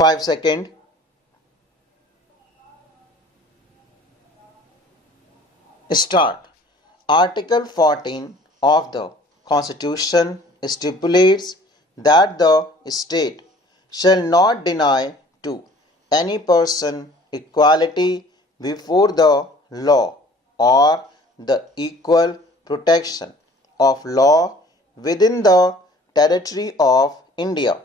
5 seconds. Start. Article 14 of the Constitution stipulates that the state shall not deny to any person equality before the law or the equal protection of law within the territory of India.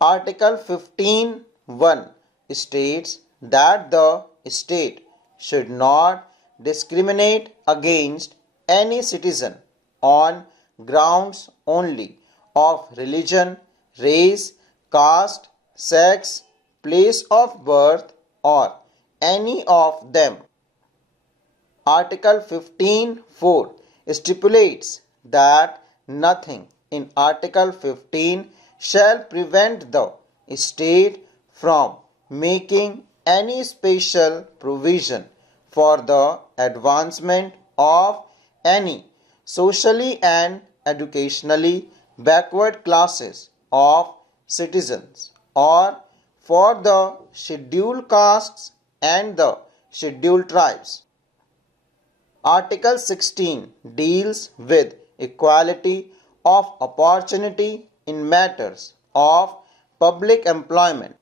Article 15(1) states that the state should not discriminate against any citizen on grounds only of religion, race, caste, sex, place of birth, or any of them. Article 15(4) stipulates that nothing in Article 15 shall prevent the state from making any special provision for the advancement of any socially and educationally backward classes of citizens or for the scheduled castes and the scheduled tribes. Article 16 deals with equality of opportunity in matters of public employment.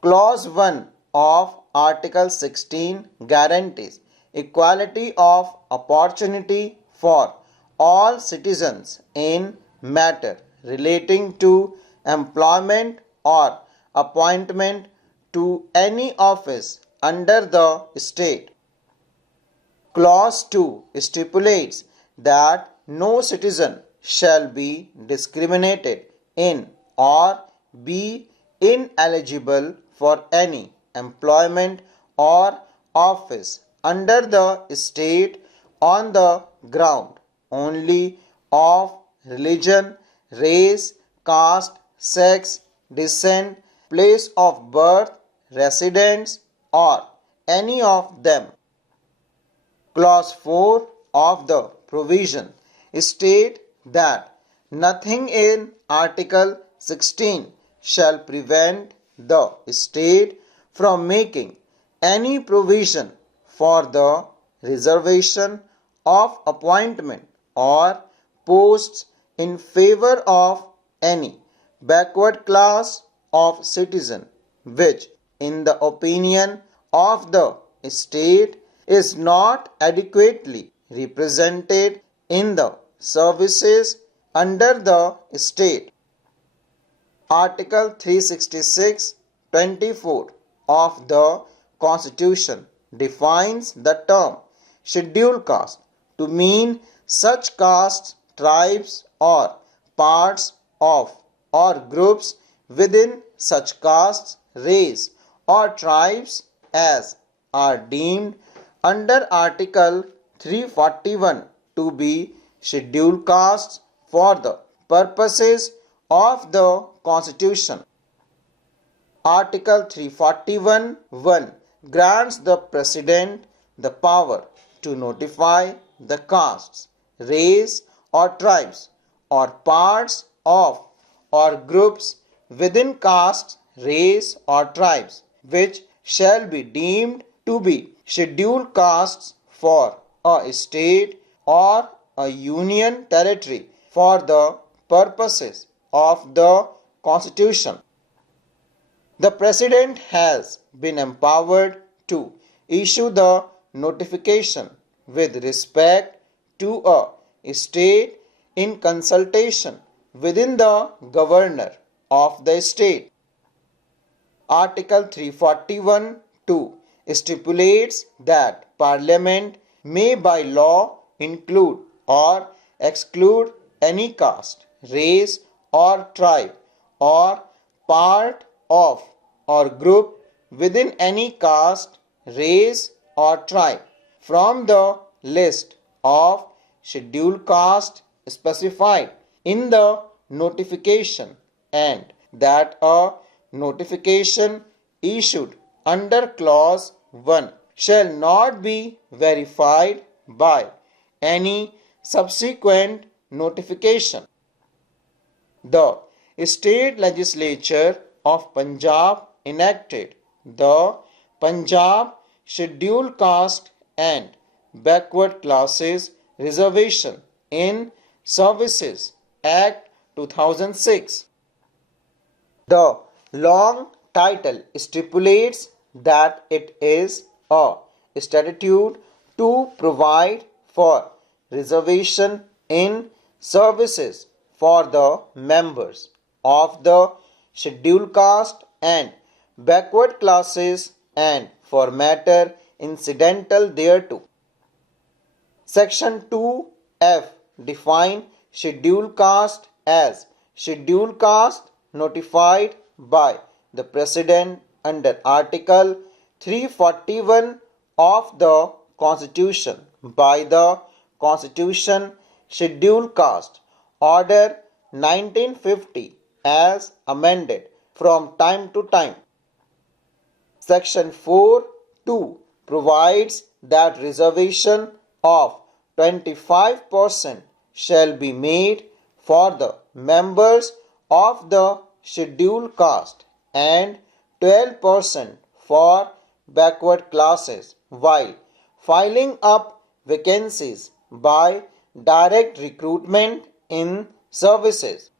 Clause 1 of Article 16 guarantees equality of opportunity for all citizens in matter relating to employment or appointment to any office under the state. Clause 2 stipulates that no citizen shall be discriminated in or be ineligible for any employment or office under the state on the ground only of religion, race, caste, sex, descent, place of birth, residence, or any of them. Clause 4 of the provision state that nothing in Article 16 shall prevent the state from making any provision for the reservation of appointment or posts in favor of any backward class of citizen which, in the opinion of the state, is not adequately represented in the services under the state. Article 366(24) of the Constitution defines the term scheduled caste to mean such castes, tribes, or parts of or groups within such castes, race, or tribes as are deemed under Article 341 to be scheduled castes for the purposes of the Constitution. Article 341(1) grants the President the power to notify the castes, race, or tribes or parts of or groups within castes, race, or tribes which shall be deemed to be scheduled castes for a state or a union territory for the purposes of the Constitution. The President has been empowered to issue the notification with respect to a state in consultation within the governor of the state. Article 341(2) stipulates that Parliament may by law include or exclude any caste, race, or tribe or part of or group within any caste, race, or tribe from the list of scheduled caste specified in the notification, and that a notification issued under clause 1 shall not be verified by any subsequent notification. The state legislature of Punjab enacted the Punjab Scheduled Caste and Backward Classes Reservation in Services Act 2006. The long title stipulates that it is a statute to provide for reservation in services for the members of the scheduled caste and backward classes and for matter incidental thereto. Section 2F define scheduled caste as scheduled caste notified by the President under Article 341 of the Constitution by the Constitution Scheduled Caste Order 1950 as amended from time to time. Section 4(2) provides that reservation of 25% shall be made for the members of the scheduled caste and 12% for backward classes while filling up vacancies by direct recruitment in services.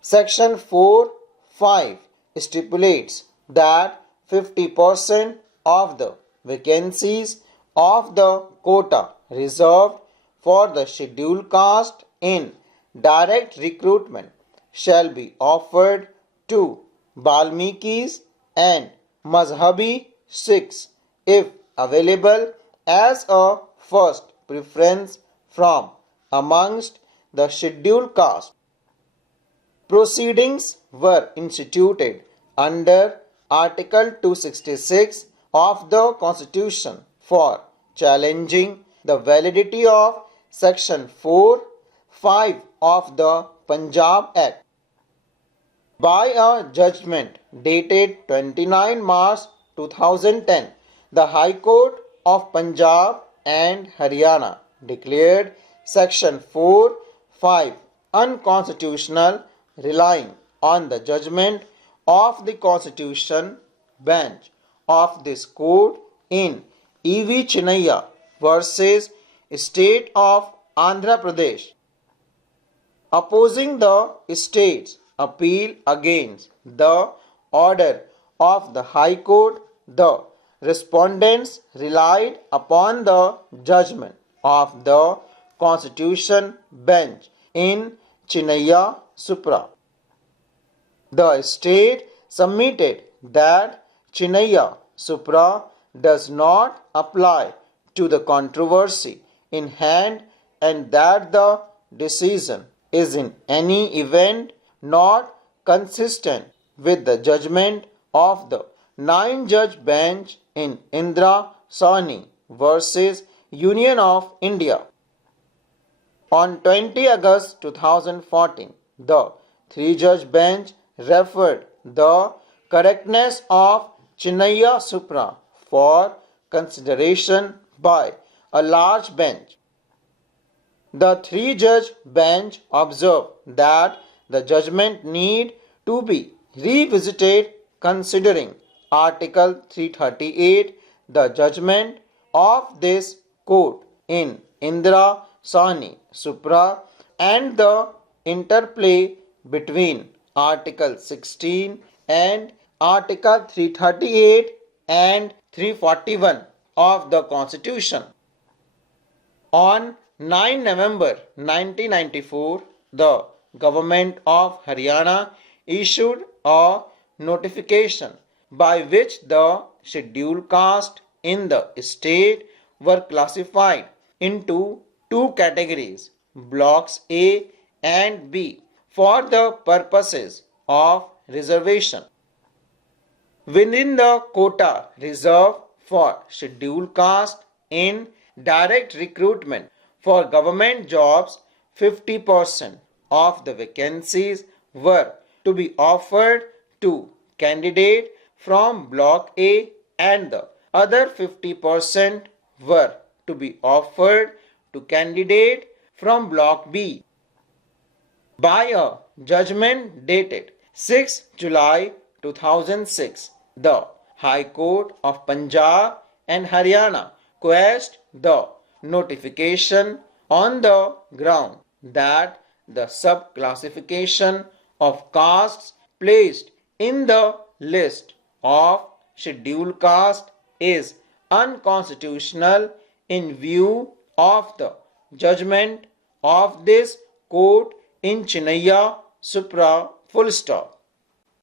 Section 4(5) stipulates that 50% of the vacancies of the quota reserved for the scheduled caste in direct recruitment shall be offered to Balmikis and Mazhabi Sikhs if available as a first preference from amongst the scheduled caste. Proceedings were instituted under Article 266 of the Constitution for challenging the validity of Section 4(5) of the Punjab Act. By a judgment dated 29 March 2010, the High Court of Punjab and Haryana declared Section 4(5) unconstitutional, relying on the judgment of the Constitution Bench of this court in E.V. Chinnaiah versus State of Andhra Pradesh. Opposing the state's appeal against the order of the High Court, the respondents relied upon the judgment of the Constitution Bench in Chinnaiah Supra. The state submitted that Chinnaiah Supra does not apply to the controversy in hand and that the decision is in any event not consistent with the judgment of the 9-judge bench in Indra Sawhney versus Union of India. On 20 August 2014, the 3-judge bench referred the correctness of Chinnaiah Supra for consideration by a large bench. The 3-judge bench observed that the judgment need to be revisited considering Article 338, the judgment of this court in Indra Sawhney Supra and the interplay between Article 16 and Article 338 and 341 of the Constitution. On 9 November 1994, the Government of Haryana issued a notification by which the scheduled caste in the state were classified into two categories, Blocks A and B, for the purposes of reservation. Within the quota reserved for scheduled caste in direct recruitment for government jobs, 50% of the vacancies were to be offered to candidate from Block A and the other 50% were to be offered to candidate from Block B. By a judgment dated 6 July 2006, the High Court of Punjab and Haryana quashed the notification on the ground that the sub-classification of castes placed in the list of scheduled caste is unconstitutional in view of the judgment of this court in Chennai Supra full stop.